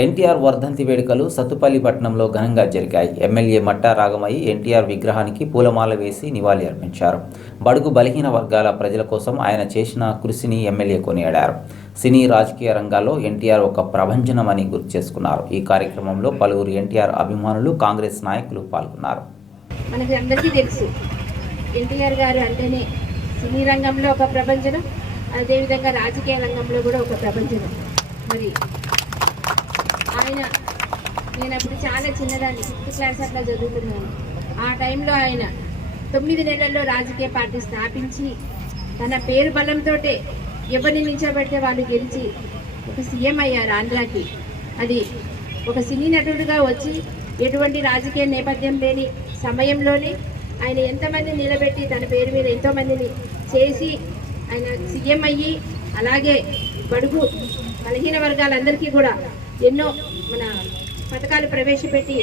ఎన్టీఆర్ వర్ధంతి వేడుకలు సత్తుపల్లి పట్టణంలో ఘనంగా జరిగాయి. ఎమ్మెల్యే మట్టా రాగమయ్యి ఎన్టీఆర్ విగ్రహానికి పూలమాల వేసి నివాళి అర్పించారు. బడుగు బలహీన వర్గాల ప్రజల కోసం ఆయన చేసిన కృషిని ఎమ్మెల్యే కొనియాడారు. సినీ రాజకీయ రంగాల్లో ఎన్టీఆర్ ఒక ప్రభంజనమని గుర్తు చేసుకున్నారు. ఈ కార్యక్రమంలో పలువురు ఎన్టీఆర్ అభిమానులు కాంగ్రెస్ నాయకులు పాల్గొన్నారు. మనకి అందరికీ తెలుసు ఎన్టీఆర్ గారు అంటేనే సినీ రంగంలో ఒక ప్రపంచం అదేవిధంగా రాజకీయ రంగంలో కూడా ఒక ప్రపంచం మరి ఆయన నేను అప్పుడు చాలా చిన్నదాన్ని ఫిఫ్త్ క్లాస్ అట్లా చదువుతున్నాను ఆ టైంలో ఆయన తొమ్మిది నెలల్లో రాజకీయ పార్టీ స్థాపించి తన పేరు బలంతో ఎవరిని నిల్చోబెడితే వాళ్ళు గెలిచి ఒక సీఎం అయ్యారు ఆంధ్రాకి. అది ఒక సినీ నటుడుగా వచ్చి ఎటువంటి రాజకీయ నేపథ్యం లేని సమయంలోనే ఆయన ఎంతమంది నిలబెట్టి తన పేరు మీద ఎంతోమందిని చేసి ఆయన సీఎం అయ్యి అలాగే బడుగు బలహీన వర్గాలందరికీ కూడా ఎన్నో మన పథకాలు ప్రవేశపెట్టి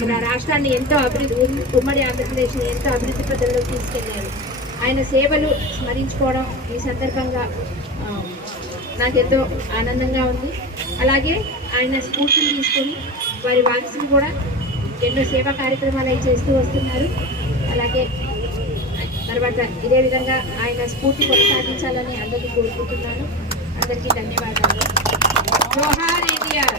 మన రాష్ట్రాన్ని ఎంతో అభివృద్ధి ఉమ్మడి ఆంధ్రప్రదేశ్ని ఎంతో అభివృద్ధి పథంలోకి తీసుకెళ్ళారు ఆయన సేవలు స్మరించుకోవడం ఈ సందర్భంగా నాకెంతో ఆనందంగా ఉంది. అలాగే ఆయన స్ఫూర్తిని తీసుకొని వారి వారసులు కూడా ఎన్నో సేవా కార్యక్రమాలు అవి చేస్తూ వస్తున్నారు. అలాగే తర్వాత ఇదే విధంగా ఆయన స్ఫూర్తి కొనసాగించాలని అందరికీ కోరుకుంటున్నాను. అందరికీ ధన్యవాదాలు. జోహార్ ఎన్టీఆర్